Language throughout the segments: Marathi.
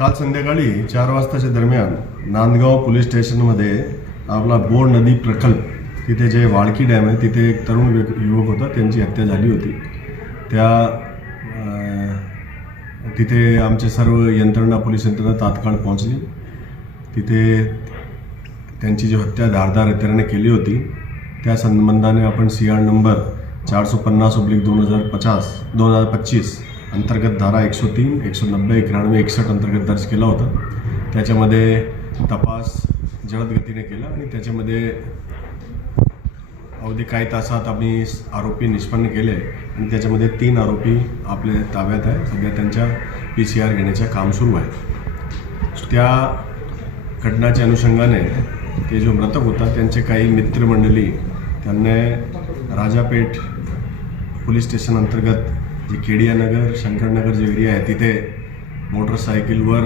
काल संध्याकाळी 4 वाजताच्या दरम्यान नांदगाव पोलीस स्टेशनमध्ये आपला बोर नदी प्रकल्प तिथे जे वाळकी डॅम आहे तिथे एक तरुण युवक होता, त्यांची हत्या झाली होती। तिथे आमचे सर्व यंत्रणा पोलीस यंत्रणा तात्काळ पोहोचली। तिथे त्यांची जी हत्या धारदार हत्याराने केली होती त्या संबंधाने आपण CR नंबर 450/2025 अंतर्गत धारा 103, 190, 91, 61 अंतर्गत दर्ज केला होता। त्याच्यामध्ये तपास जलद गतीने केला आणि त्याच्यामध्ये अवधी काही तासात आम्ही आरोपी निष्पन्न केले आणि त्याच्यामध्ये 3 आरोपी आपल्या ताब्यात आहे। सध्या त्यांच्या PCR घेण्याचे काम सुरू आहे। त्या घटनाच्या अनुषंगाने ते जो मृतक होता त्यांचे काही मित्रमंडळी त्यांनी राजापेठ पोलीस स्टेशन अंतर्गत जे केडियानगर शंकरनगर जे एरिया आहे तिथे मोटरसायकलवर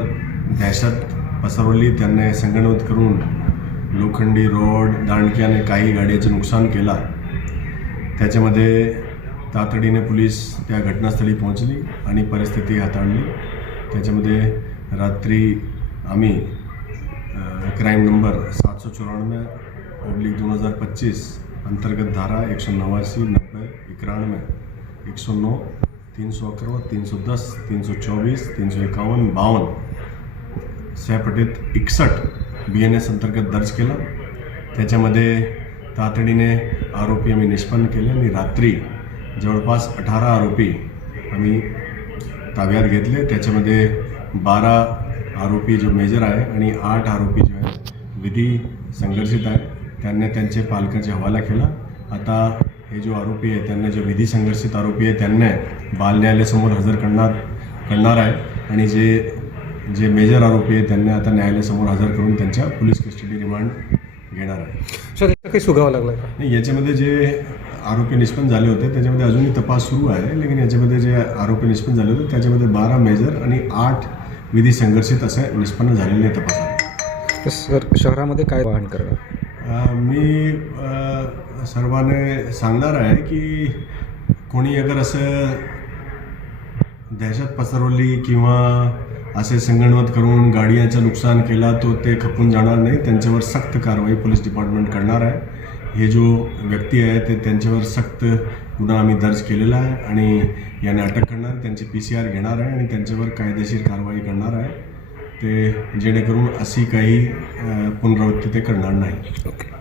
दहशत पसरवली। त्यांनी संगनमत करून लोखंडी रॉड दांडक्याने काही गाड्यांचे नुकसान केला। त्याच्यामध्ये तातडीने पोलीस त्या घटनास्थळी पोहोचली आणि परिस्थिती हाताळली। त्याच्यामध्ये रात्री आम्ही क्राईम नंबर 794/2025 अंतर्गत धारा 189, 90, 91, 109, 311, 310, 324, 351, 52 सपटित 61 BNS अंतर्गत दर्ज केला। त्याच्यामध्ये तातडीने आरोपी आम्ही निष्पन्न केले आणि रात्री जवळपास 18 आरोपी आम्ही ताब्यात घेतले। त्याच्यामध्ये 12 आरोपी जो मेजर आहे आणि 8 आरोपी जो आहे विधी संघर्षित आहे, त्यांनी त्यांचे पालकाचे हवाला केला। आता हे जो आरोपी आहे त्यांना जो विधी संघर्षित आरोपी आहे त्यांना बाल न्यायालयासमोर हजर करणार आहे आणि जे मेजर आरोपी आहे त्यांना आता न्यायालयासमोर हजर करून त्यांच्या पोलीस कस्टडी रिमांड घेणार आहे। सर काही सुगावं लागलं का? नाही, याच्यामध्ये जे आरोपी निष्पन्न झाले होते त्याच्यामध्ये अजूनही तपास सुरू आहे, लेकिन याच्यामध्ये जे आरोपी निष्पन्न झाले होते त्याच्यामध्ये 12 मेजर आणि 8 विधी संघर्षित असे निष्पन्न झालेले तपास आहे। सर शहरामध्ये काय आवाहन करणार? मी सर्वांना सांगणार आहे की कोणी अगर असं दहशत पसरवली किंवा असे संगनमत करून गाड्यांचं नुकसान केला तो ते खपून जाणार नाही। त्यांच्यावर सक्त कारवाई पोलीस डिपार्टमेंट करणार आहे। हे जो व्यक्ती आहे ते त्यांच्यावर सक्त गुन्हा आम्ही दर्ज केलेला आहे आणि याने अटक करणार, त्यांची PCR घेणार आहे आणि त्यांच्यावर कायदेशीर कारवाई करणार आहे ते जेणेकरून अशी काही पुनरावृत्ती ते करणार नाही। ओके.